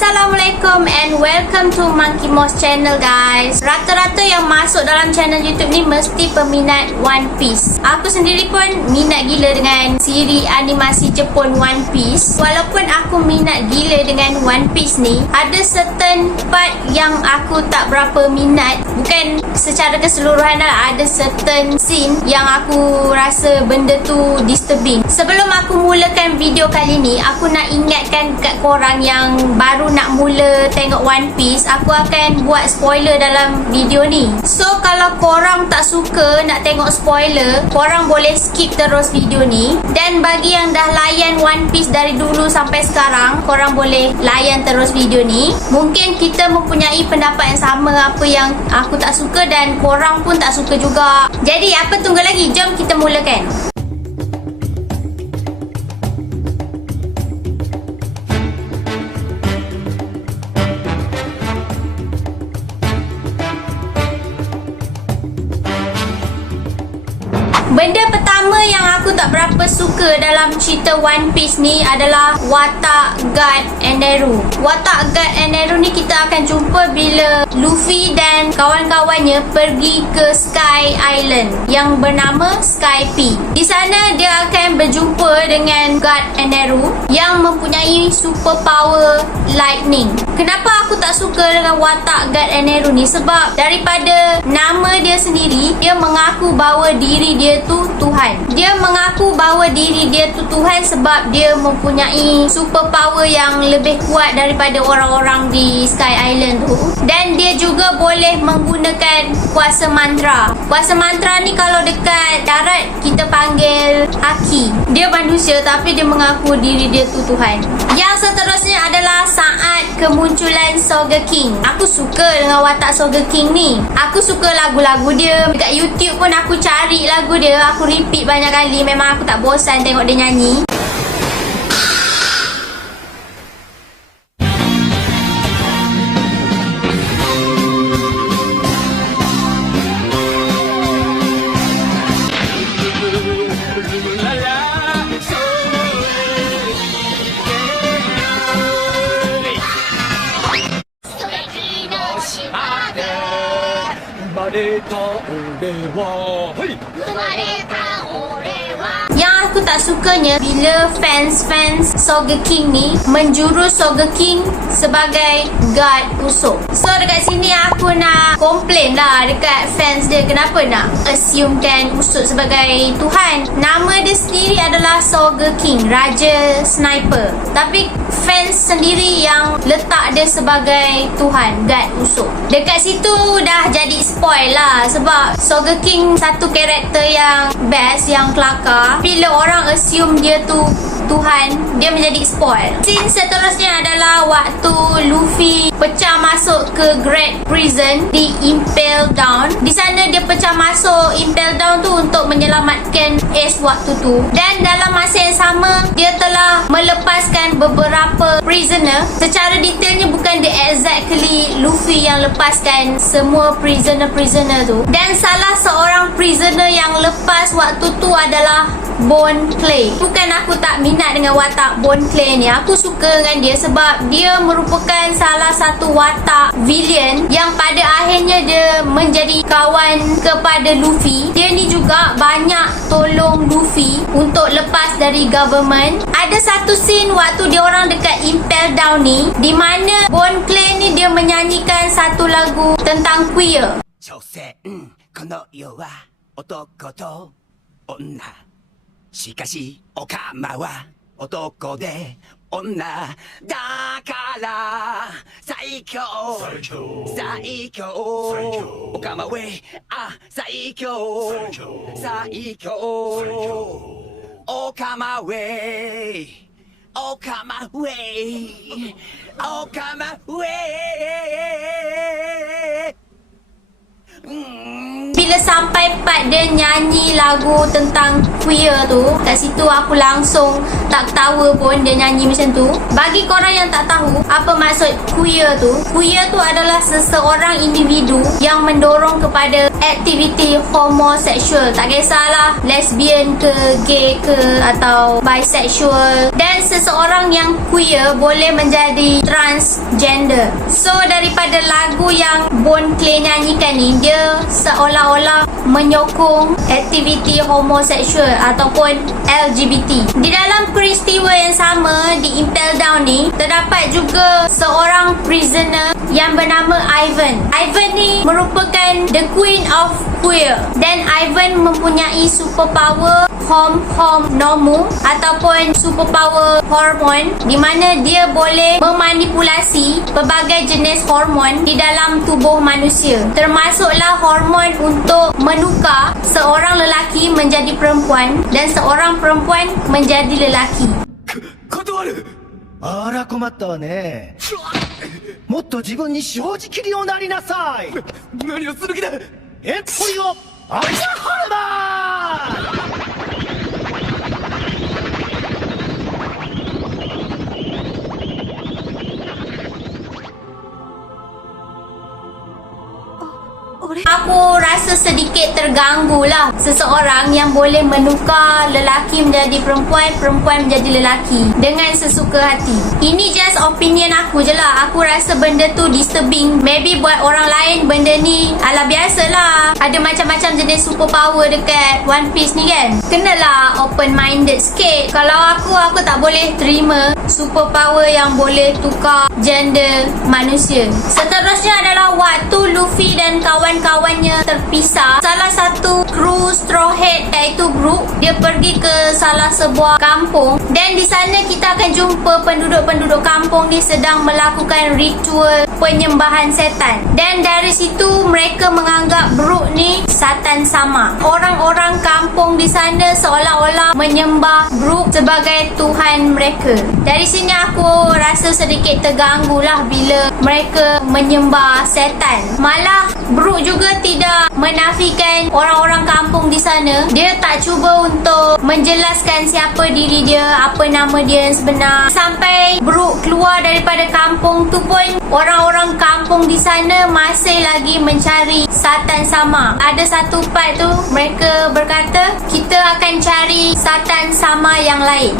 Assalamualaikum and welcome to Monkey Mouse channel guys. Rata-rata yang masuk dalam channel YouTube ni mesti peminat One Piece. Aku sendiri pun minat gila dengan siri animasi Jepun One Piece. Walaupun aku minat gila dengan One Piece ni, ada certain part yang aku tak berapa minat. Bukan secara keseluruhan lah, ada certain scene yang aku rasa benda tu disturbing. Sebelum aku mulakan video kali ni, aku nak ingatkan kat korang yang baru nak mula tengok One Piece, aku akan buat spoiler dalam video ni. So kalau korang tak suka nak tengok spoiler, korang boleh skip terus video ni. Dan bagi yang dah layan One Piece dari dulu sampai sekarang, korang boleh layan terus video ni. Mungkin kita mempunyai pendapat yang sama, apa yang aku tak suka dan korang pun tak suka juga. Jadi apa tunggu lagi? Jom kita mulakan. Benda pertama yang aku tak berapa suka dalam cerita One Piece ni adalah watak Garp Eneru. Watak Garp Eneru ni kita akan jumpa bila Luffy dan kawan-kawannya pergi ke Sky Island yang bernama Sky P. Di sana dia akan berjumpa dengan Garp Eneru yang mempunyai super power lightning. Kenapa aku tak suka dengan watak Garp Eneru ni? Sebab daripada nama dia sendiri, dia mengaku bahawa diri dia tu Tuhan. Dia mengaku bahawa diri dia tu Tuhan sebab dia mempunyai super power yang lebih kuat daripada orang-orang di Sky Island tu. Dan dia juga boleh menggunakan kuasa mantra. Kuasa mantra ni kalau dekat darat kita panggil Haki. Dia manusia tapi dia mengaku diri dia tu Tuhan. Yang seterusnya adalah saat kemunculan Sogeking. Aku suka dengan watak Sogeking ni. Aku suka lagu-lagu dia. Dekat YouTube pun aku cari lagu dia, aku repeat banyak kali. Memang aku tak bosan tengok dia nyanyi. Yang aku tak sukanya bila fans Sogeking ni menjurus Sogeking sebagai god busuk. So dekat sini aku nak komplain lah dekat fans dia. Kenapa nak assumekan busuk sebagai Tuhan? Nama dia sendiri adalah Sogeking, Raja Sniper. Tapi fans sendiri yang letak dia sebagai Tuhan, god busuk. Dekat situ dah jadi spoil lah. Sebab Sogeking satu karakter yang best, yang kelakar. Bila orang assume dia tu Tuhan, dia menjadi spoil. Scene seterusnya adalah waktu Luffy pecah masuk ke Great Prison di Impel Down. Di sana dia pecah masuk Impel Down tu untuk menyelamatkan Ace waktu tu. Dan dalam masa yang sama, dia telah melepaskan beberapa prisoner. Secara detailnya bukan dia exactly Luffy yang lepaskan semua prisoner tu. Dan salah seorang prisoner yang lepas waktu tu adalah Bone Clay. Bukan aku tak minat dengan watak Bone Clay ni. Aku suka dengan dia sebab dia merupakan salah satu watak villain yang pada akhirnya dia menjadi kawan kepada Luffy. Dia ni juga banyak tolong Luffy untuk lepas dari government. Ada satu scene waktu dia orang dekat Impel Down ni, di mana Bone Clay ni dia menyanyikan satu lagu tentang queer. この世は男と女しかしオカマは男で女だから最強最強オカマウェイ最強最強オカマウェイオカマウェイオカマウェイ。bila sampai part dia nyanyi lagu tentang queer tu, kat situ aku langsung tak ketawa pun dia nyanyi macam tu. Bagi korang yang tak tahu apa maksud queer tu adalah seseorang individu yang mendorong kepada aktiviti homoseksual. Tak kisahlah lesbian ke, gay ke atau bisexual. Dan seseorang yang queer boleh menjadi transgender. So daripada lagu yang Bon Clay nyanyikan ni, dia seolah-olah menyokong aktiviti homoseksual ataupun LGBT. Di dalam peristiwa yang sama di Impel Down ni, terdapat juga seorang prisoner yang bernama Ivan. Ivan ni merupakan the queen of queer, dan Ivan mempunyai superpower Nomu ataupun superpower hormon, di mana dia boleh memanipulasi pelbagai jenis hormon di dalam tubuh manusia, termasuklah hormon untuk menukar seorang lelaki menjadi perempuan dan seorang perempuan menjadi lelaki. 断る。あら困ったわね。もっと自分に正直におなりなさい。何をする気だ。エンポリオアジャハルマー。Aku rasa sedikit terganggu lah seseorang yang boleh menukar lelaki menjadi perempuan, perempuan menjadi lelaki dengan sesuka hati. Ini just opinion aku je lah. Aku rasa benda tu disturbing. Maybe buat orang lain benda ni ala biasalah. Ada macam-macam jenis superpower dekat One Piece ni kan. Kenalah open minded sikit. Kalau aku tak boleh terima superpower yang boleh tukar gender manusia. Seterusnya adalah waktu Luffy dan kawan-kawannya terpisah. Salah satu kru Straw Hat iaitu Brook, dia pergi ke salah sebuah kampung, dan di sana kita akan jumpa penduduk-penduduk kampung ni sedang melakukan ritual penyembahan setan, dan dari situ mereka menganggap Brook ni Satan Sama. Orang-orang kampung di sana seolah-olah menyembah Brook sebagai Tuhan mereka. Dari sini aku rasa sedikit terganggu lah bila mereka menyembah setan. Malah Brook juga tidak menafikan orang-orang kampung di sana. Dia tak cuba untuk menjelaskan siapa diri dia, apa nama dia yang sebenar. Sampai Brook keluar daripada kampung tu pun orang-orang kampung di sana masih lagi mencari Satan Sama. Ada satu part tu mereka berkata, kita akan cari Satan Sama yang lain.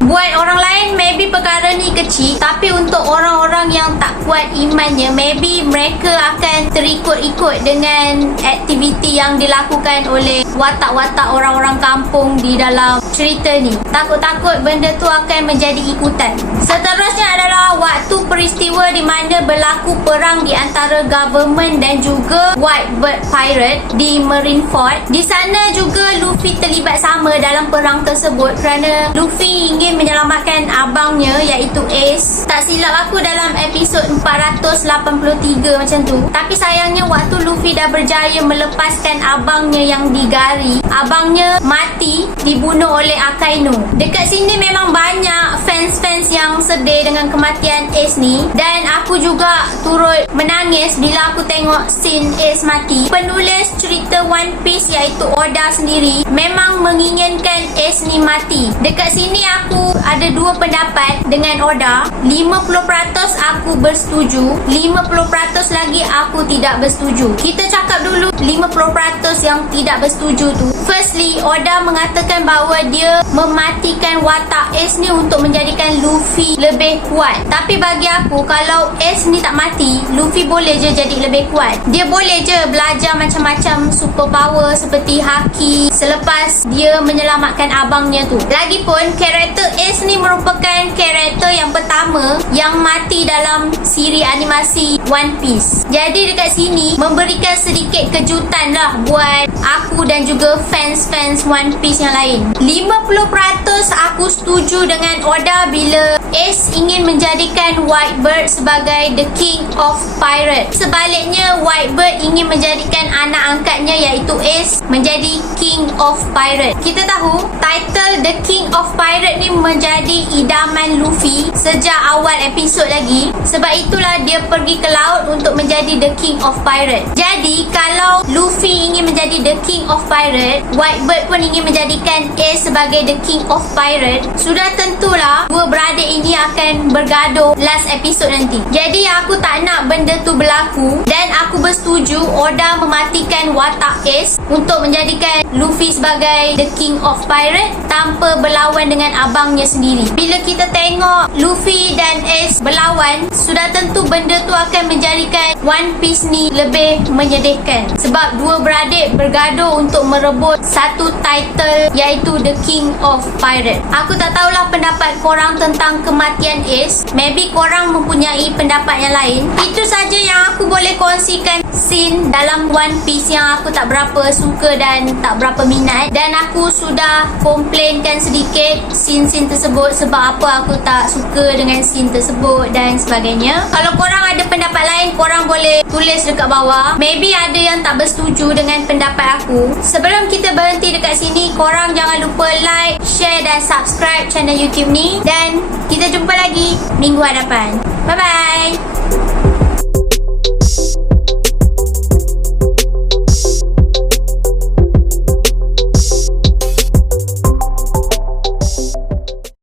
Buat orang lain maybe perkara ni kecil, tapi untuk orang-orang yang tak kuat imannya, maybe mereka akan terikut-ikut dengan aktiviti yang dilakukan oleh watak-watak orang-orang kampung di dalam cerita ni. Takut-takut benda tu akan menjadi ikutan. Seterusnya adalah waktu peristiwa di mana berlaku perang di antara government dan juga Whitebird Pirate di Marineford. Di sana juga Luffy terlibat sama dalam perang tersebut kerana Luffy ingin menyelamatkan abangnya iaitu Ace. Tak silap aku dalam episod 483 macam tu. Tapi sayangnya waktu Luffy dah berjaya melepaskan abangnya yang digari, abangnya mati dibunuh oleh Akainu. Dekat sini memang banyak fans-fans yang sedih dengan kematian Ace ni, dan aku juga turut menangis bila aku tengok scene Ace mati. Penulis cerita One Piece iaitu Oda sendiri memang menginginkan Ace ni mati. Dekat sini aku ada dua pendapat dengan Oda. 50% aku bersetuju, 50% lagi aku tidak bersetuju. Kita cakap dulu 50% yang tidak bersetuju tu. Firstly, Oda mengatakan bahawa dia mematikan watak Ace ni untuk menjadikan Luffy lebih kuat. Tapi bagi aku, kalau Ace ni tak mati, Luffy boleh je jadi lebih kuat. Dia boleh je belajar macam-macam superpower seperti Haki selepas dia menyelamatkan abangnya tu. Lagipun karakter Ace ni merupakan karakter yang pertama yang mati dalam siri animasi One Piece. Jadi dekat sini memberikan sedikit kejutan lah buat aku dan juga fans-fans One Piece yang lain. 50% aku setuju dengan Oda bila Ace ingin menjadikan Whitebird sebagai the king of pirate. Sebaliknya, Whitebird ingin menjadikan anak angkatnya iaitu Ace menjadi king of pirate. Kita tahu title the king of pirate ni menjadi idaman Luffy sejak awal episod lagi. Sebab itulah dia pergi ke laut untuk menjadi The King of Pirate. Jadi kalau Luffy ingin menjadi The King of Pirate, Whitebird pun ingin menjadikan Ace sebagai The King of Pirate, sudah tentulah dua beradik ini akan bergaduh last episod nanti. Jadi aku tak nak benda tu berlaku, dan aku bersetuju Oda mematikan watak Ace untuk menjadikan Luffy sebagai The King of Pirate tanpa berlawan dengan abangnya sendiri. Bila kita tengok Luffy dan Ace berlawan, sudah tentu benda tu akan menjadikan One Piece ni lebih menyedihkan. Sebab dua beradik bergaduh untuk merebut satu title, iaitu The King of Pirate. Aku tak tahulah pendapat korang tentang kematian Ace. Maybe korang mempunyai pendapat yang lain. Itu saja yang aku boleh kongsikan scene dalam One Piece yang aku tak berapa suka dan tak berapa minat. Dan aku sudah komplainkan sedikit scene-scene tersebut, sebab apa aku tak suka dengan scene tersebut dan sebagainya. Kalau korang ada pendapat lain, korang boleh tulis dekat bawah. Maybe ada yang tak bersetuju dengan pendapat aku. Sebelum kita berhenti dekat sini, korang jangan lupa like, share dan subscribe channel YouTube ni. Dan kita jumpa lagi minggu hadapan. Bye bye.